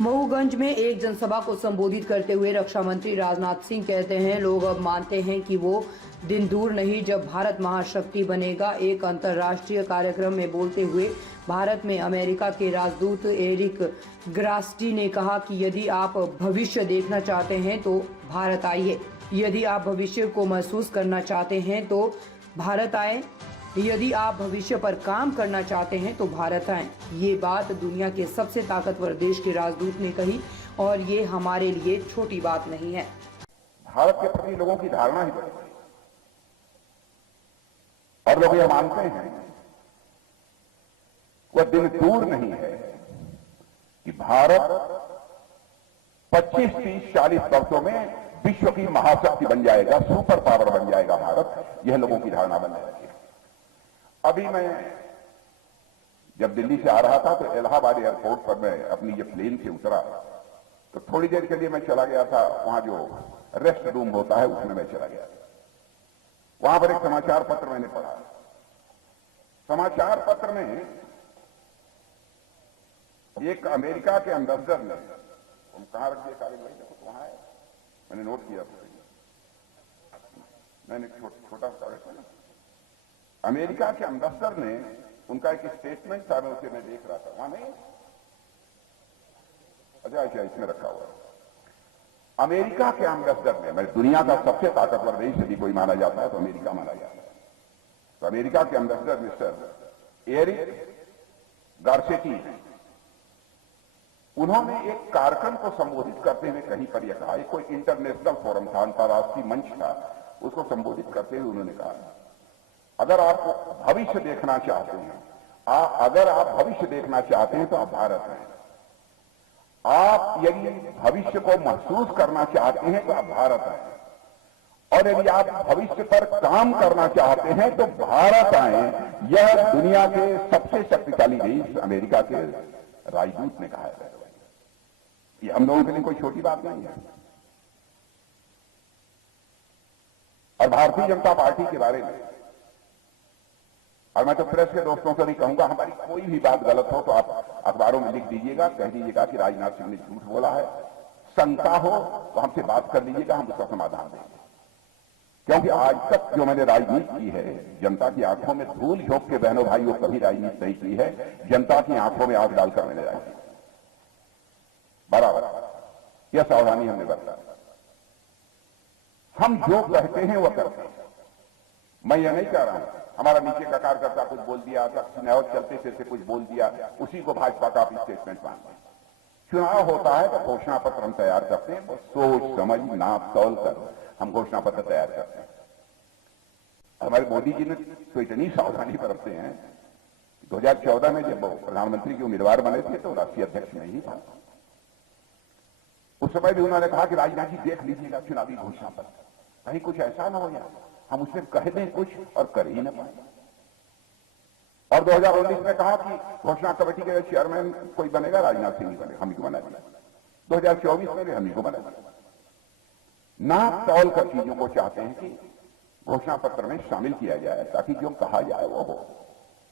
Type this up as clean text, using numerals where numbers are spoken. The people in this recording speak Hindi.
महूगंज में एक जनसभा को संबोधित करते हुए रक्षा मंत्री राजनाथ सिंह कहते हैं, लोग अब मानते हैं कि वो दिन दूर नहीं जब भारत महाशक्ति बनेगा। एक अंतर्राष्ट्रीय कार्यक्रम में बोलते हुए भारत में अमेरिका के राजदूत एरिक ग्रास्टी ने कहा कि यदि आप भविष्य देखना चाहते हैं तो भारत आइए, यदि आप भविष्य को महसूस करना चाहते हैं तो भारत आए, यदि आप भविष्य पर काम करना चाहते हैं तो भारत आएं। ये बात दुनिया के सबसे ताकतवर देश के राजदूत ने कही और ये हमारे लिए छोटी बात नहीं है। भारत के प्रति लोगों की धारणा ही बदल गई और लोग ये मानते हैं वह दिन दूर नहीं है कि भारत 25, 30, 40 वर्षों में विश्व की महाशक्ति बन जाएगा, सुपर पावर बन जाएगा भारत। यह लोगों की धारणा बन जाएगी। अभी मैं जब दिल्ली से आ रहा था तो इलाहाबाद एयरपोर्ट पर मैं अपनी ये प्लेन से उतरा तो थोड़ी देर के लिए मैं चला गया था, वहां जो रेस्ट रूम होता है उसमें मैं चला गया। वहां पर एक समाचार पत्र मैंने पढ़ा। समाचार पत्र में एक अमेरिका के एम्बेसडर ने, तुम कहां रख दिए कागज भाई, देखो वहां है, मैंने नोट किया था, मैंने छोटा सा कागज ना, अमेरिका के एम्बेसडर ने उनका एक स्टेटमेंट था, मैं उसे मैं देख रहा था, वहां नहीं, अच्छा इसमें रखा हुआ है। अमेरिका के एम्बेसडर ने, मैं दुनिया का सबसे ताकतवर देश यदि कोई माना जाता है तो अमेरिका माना जाता है, तो अमेरिका के एम्बेसडर मिस्टर एरिक गार्सेटी, उन्होंने एक कार्यक्रम को संबोधित करते हुए कहीं पर यह कहा, कोई इंटरनेशनल फोरम था, अंतर्राष्ट्रीय मंच था, उसको संबोधित करते हुए उन्होंने कहा, अगर आप भविष्य देखना चाहते हैं, अगर आप भविष्य देखना चाहते हैं तो आप भारत हैं। आप यदि भविष्य को महसूस करना चाहते हैं तो आप भारत हैं, और यदि आप भविष्य पर काम करना चाहते हैं तो भारत आए। यह दुनिया के सबसे शक्तिशाली देश अमेरिका के राजदूत ने कहा है। ये हम लोगों के लिए कोई छोटी बात नहीं है। और भारतीय जनता पार्टी के बारे में, और मैं तो प्रेस के दोस्तों से नहीं कहूंगा, हमारी कोई भी बात गलत हो तो आप अखबारों में लिख दीजिएगा, कह दीजिएगा कि राजनाथ सिंह ने झूठ बोला है। शंका हो तो हमसे बात कर लीजिएगा, हम उसका समाधान देंगे। क्योंकि आज तक जो मैंने राजनीति की है, जनता की आंखों में धूल झोंक के बहनों भाइयों कभी राजनीति नहीं की है, जनता की आंखों में आग डालकर मैंने राजनीति बराबर। यह सावधानी हमने बरता। हम जो कहते हैं वह करते हैं। मैं यह नहीं कह रहा हूं हमारा नीचे का कार्यकर्ता कुछ बोल दिया, किसी ने और चलते फिरते कुछ बोल दिया, उसी को भाजपा का स्टेटमेंट मान लिया। चुनाव होता है तो घोषणा पत्र हम तैयार करते हैं, सोच समझ नाप तौल कर हम घोषणा पत्र तैयार करते हैं। हमारे मोदी जी ने तो इतनी सावधानी बरतते हैं। 2014 में जब प्रधानमंत्री के उम्मीदवार बने थे तो राष्ट्रीय अध्यक्ष नहीं था, उस समय भी उन्होंने कहा कि राजनाथ जी देख लीजिएगा चुनावी घोषणा पत्र, कहीं कुछ ऐसा ना हो जाए हम उसमें कह दें कुछ और कर ही न पाए। और 2019 में कहा कि घोषणा कमेटी के चेयरमैन कोई बनेगा, राजनाथ सिंह ही बनेगा, हम ही को बना दिया। 2024 में भी हम ही को बना दिया। नाप तौल कर चीजों को चाहते हैं कि घोषणा पत्र में शामिल किया जाए ताकि जो कहा जाए वो हो।